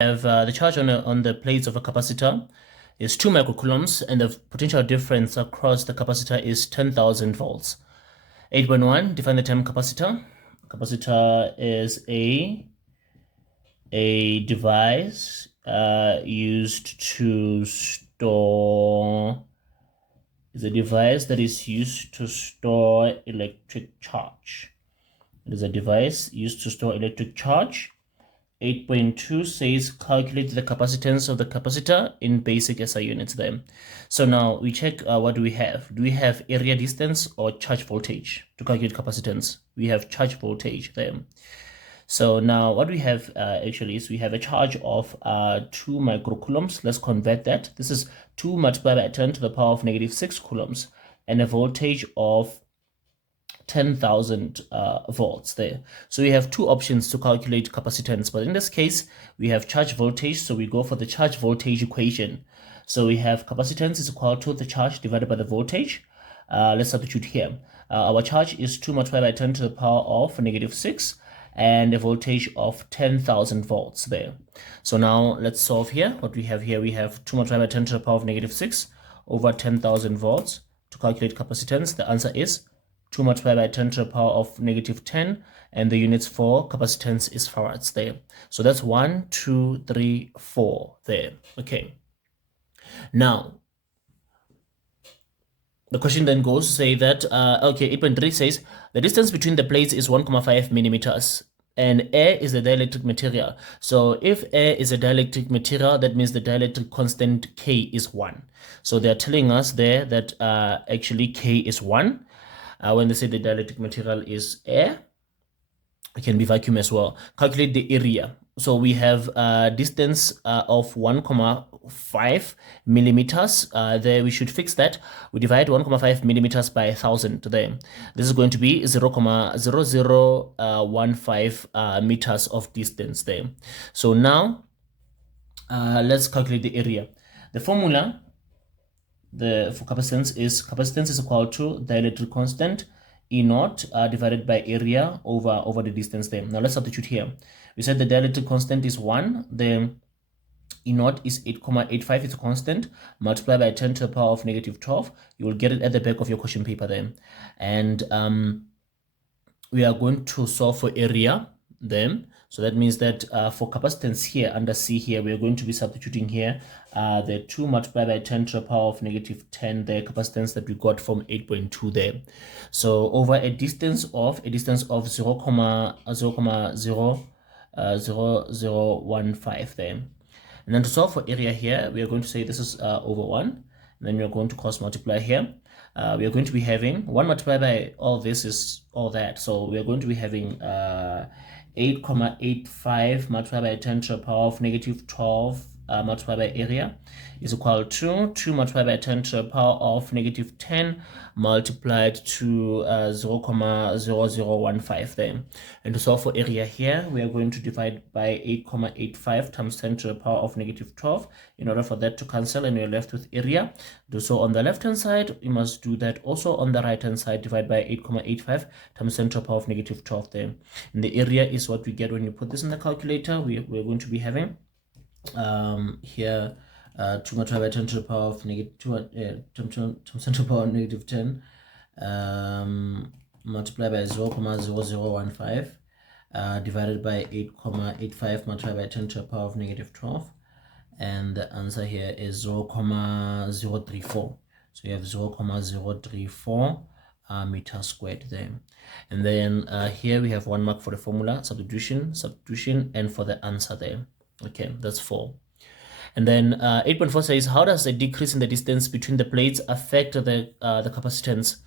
have the charge on the plates of a capacitor is 2 microcoulombs, and the potential difference across the capacitor is 10,000 volts. 8.1, define the term capacitor. Capacitor is a device used to store, is a device that is used to store electric charge. It is a device used to store electric charge. 8.2 says calculate the capacitance of the capacitor in basic SI units there. So now we check what do we have. Do we have area distance or charge voltage to calculate capacitance? We have charge voltage there. So now what we have actually is we have a charge of 2 microcoulombs. Let's convert that. This is 2 multiplied by 10 to the power of -6 coulombs and a voltage of 10,000 volts there. So we have two options to calculate capacitance, but in this case we have charge voltage, so we go for the charge voltage equation. So we have capacitance is equal to the charge divided by the voltage. Let's substitute here. Our charge is 2 multiplied by 10 to the power of -6 and a voltage of 10,000 volts there. So now let's solve here. What we have here, we have 2 multiplied by 10 to the power of -6 over 10,000 volts. To calculate capacitance, the answer is 2 multiplied by 10 to the power of -10, and the units for capacitance is farads there. So that's 1, 2, 3, 4 there. Okay. Now, the question then goes to say that, okay, 8.3 says the distance between the plates is 1,5 millimeters, and air is the dielectric material. So if air is a dielectric material, that means the dielectric constant K is 1. So they're telling us there that actually K is 1. When they say the dielectric material is air, it can be vacuum as well. Calculate the area. So we have a distance of 1,5 millimeters. There we should fix that. We divide 1,5 millimeters by 1,000 there. This is going to be 0,0015 meters of distance there. So now let's calculate the area. The formula for capacitance is equal to dielectric constant E naught divided by area over the distance there. Now let's substitute here. We said the dielectric constant is 1. The E naught is 8,85. It's a constant. Multiply by 10 to the power of -12. You will get it at the back of your question paper there. And we are going to solve for area then. So that means that for capacitance here under C here, we are going to be substituting here the 2 multiplied by 10 to the power of -10, the capacitance that we got from 8.2 there. So over a distance of 0,000015 there. And then to solve for area here, we are going to say this is over 1. And then we are going to cross multiply here. We are going to be having 1 multiplied by all this is all that. So we are going to be having 8,85 multiplied by 10 to the power of -12 multiplied by area is equal to 2 multiplied by 10 to the power of -10 multiplied to 0,0015 there. And to solve for area here, we are going to divide by 8,85 times 10 to the power of -12 in order for that to cancel, and we are left with area. Do so on the left hand side. You must do that also on the right hand side. Divide by 8,85 times 10 to the power of -12 there. And the area is what we get when you put this in the calculator. We're going to be having here 2 multiplied by 10 to the power of -10 multiplied by 0,0015 divided by 8,85 multiplied by 10 to the power of -12, and the answer here is 0,034. So you have 0,034 meter squared there. And then here we have 1 mark for the formula, substitution, and for the answer there. Okay, that's 4. And then 8.4 says, how does a decrease in the distance between the plates affect the capacitance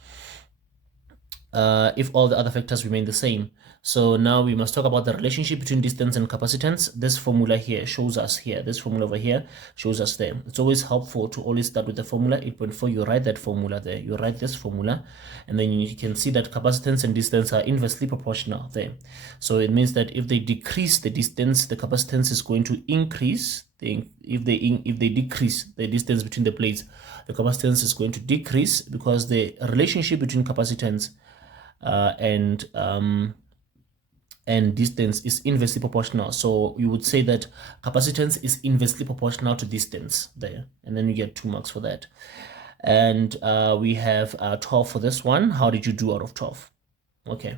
if all the other factors remain the same? So now we must talk about the relationship between distance and capacitance. This formula here shows us here. This formula over here shows us there. It's always helpful to always start with the formula. 8.4, you write that formula there. You write this formula, and then you can see that capacitance and distance are inversely proportional there. So it means that if they decrease the distance, the capacitance is going to increase. If they decrease the distance between the plates, the capacitance is going to decrease, because the relationship between capacitance and and distance is inversely proportional. So you would say that capacitance is inversely proportional to distance there, and then you get 2 marks for that. And we have 12 for this one. How did you do out of 12? Okay.